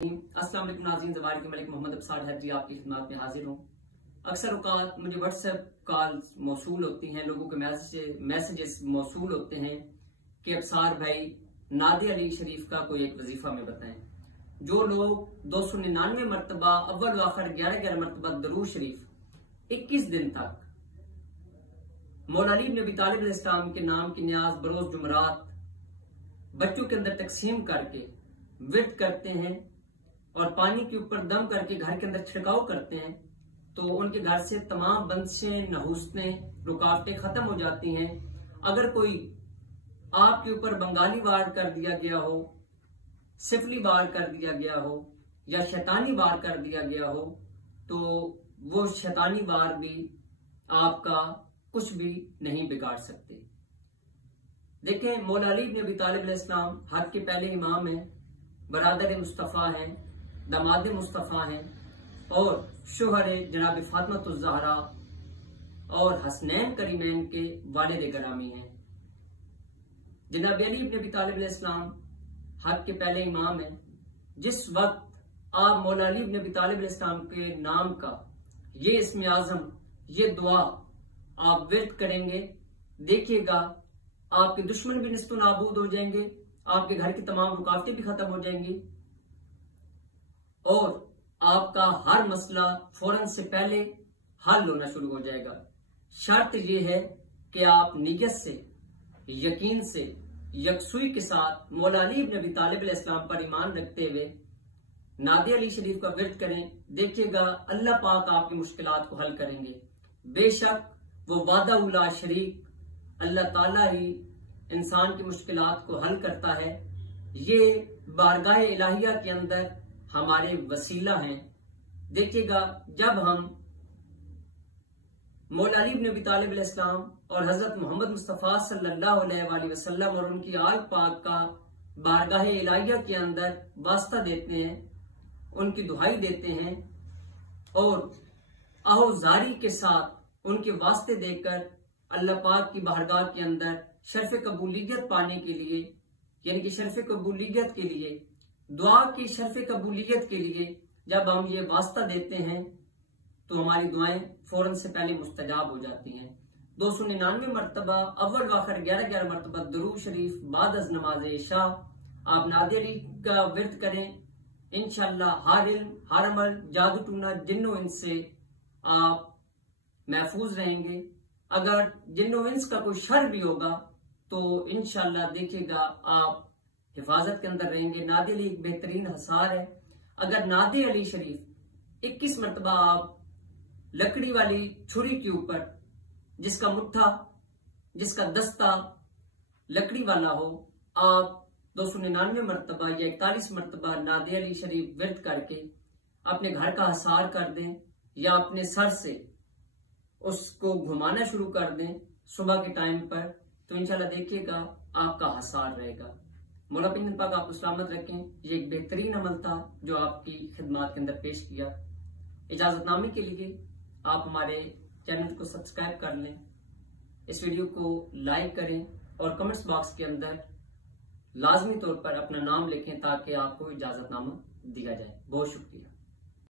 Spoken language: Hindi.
अस्सलाम वालेकुम नाज़रीन, ज़वार के मलिक मोहम्मद अब्सार हैदरी आपकी खिदमत में हाजिर हूँ। अक्सर औक़ात मुझे व्हाट्सएप कॉल्स मौसूल होती हैं, लोगों के मैसेजेस मौसूल होते हैं कि अब्सार भाई नादे अली शरीफ का कोई एक वजीफा में बताएं। जो लोग 299 मरतबा अव्वल आखिर 11-11 मरतबा दरूद शरीफ 21 दिन तक मौला अली इब्न अबी तालिब अलैहिस्सलाम के नाम की न्याज बरोज जुमरात बच्चों के अंदर तकसीम करके विर्द करते हैं और पानी के ऊपर दम करके घर के अंदर छिड़काव करते हैं, तो उनके घर से तमाम बंदिशें, नहुस्तें, रुकावटें खत्म हो जाती हैं। अगर कोई आपके ऊपर बंगाली वार कर दिया गया हो, सिफली वार कर दिया गया हो या शैतानी वार कर दिया गया हो, तो वो शैतानी वार भी आपका कुछ भी नहीं बिगाड़ सकते। देखें, मौला अली इब्न अबी तालिब अलैहिस्सलाम हक के पहले इमाम हैं, बरादर मुस्तफ़ा हैं, दामाद मुस्तफ़ा हैं और शोहर जनाब फातिमा ज़हरा और हसनैन करीमैन के वालिद ग्रामी हैं। जनाब अली इब्न अबी तालिब अलैहिस्सलाम हक के पहले इमाम हैं। जिस वक्त आप मौला अली इब्न अबी तालिब अलैहिस्सलाम के नाम का ये इस्म आज़म, ये दुआ आप विर्द करेंगे, देखिएगा आपके दुश्मन भी निस्तो नाबूद हो जाएंगे, आपके घर की तमाम रुकावटें भी खत्म हो जाएंगी और आपका हर मसला फौरन से पहले हल होना शुरू हो जाएगा। शर्त यह है कि आप नियत से, यकीन से, यकसुई के साथ मौला अली इब्न अबी तालिब अलैहिस्सलाम पर ईमान रखते हुए नादे अली शरीफ का विर्द करें। देखिएगा अल्लाह पाक आपकी मुश्किलात को हल करेंगे। बेशक वो वादा उला शरीक अल्लाह ताला ही इंसान की मुश्किलात को हल करता है। ये बारगाह इलाहिया के अंदर हमारे वसीला हैं। देखिएगा जब हम मौला अली इब्न अबी तालिब अलैहिस्सलाम और हजरत मोहम्मद मुस्तफ़ा सल्लल्लाहु अलैहि वसल्लम और उनकी आल पाक का बारगाह इलाहिया के अंदर वास्ता देते हैं, उनकी दुहाई देते हैं और आहोजारी के साथ उनके वास्ते देकर अल्लाह पाक की बारगाह के अंदर शर्फ कबूलियत पाने के लिए, यानी कि शर्फ कबूलियत के लिए, दुआ की शर्फ कबूलियत के लिए जब हम ये वास्ता देते हैं तो हमारी दुआएं फौरन से पहले मुस्तजाब हो जाती हैं। 299 मरतबा अव्वल आखिर 11-11 मरतबा दरूद शरीफ बाद अज नमाज इशा आप नादे अली का विर्द करें। इंशाअल्लाह हर इल्म, हर अमल, जादू टूना, जिन्नो इंस से आप महफूज रहेंगे। अगर जिन्नो इंस का कोई शर भी होगा तो इंशाअल्लाह देखिएगा आप हिफाजत के अंदर रहेंगे। नादे अली एक बेहतरीन हसार है। अगर नादे अली शरीफ 21 मरतबा आप लकड़ी वाली छुरी के ऊपर, जिसका मुट्ठा, जिसका दस्ता लकड़ी वाला हो, आप 299 मरतबा या 41 मरतबा नादे अली शरीफ विर्द करके अपने घर का हसार कर दें या अपने सर से उसको घुमाना शुरू कर दें सुबह के टाइम पर, तो इंशाल्लाह देखिएगा आपका हसार रहेगा। मौला पाक आपको सलामत रखें। ये एक बेहतरीन अमल था जो आपकी खिदमत के अंदर पेश किया। इजाजतनामे के लिए आप हमारे चैनल को सब्सक्राइब कर लें, इस वीडियो को लाइक करें और कमेंट्स बॉक्स के अंदर लाजमी तौर पर अपना नाम लिखें ताकि आपको इजाजतनामा दिया जाए। बहुत शुक्रिया।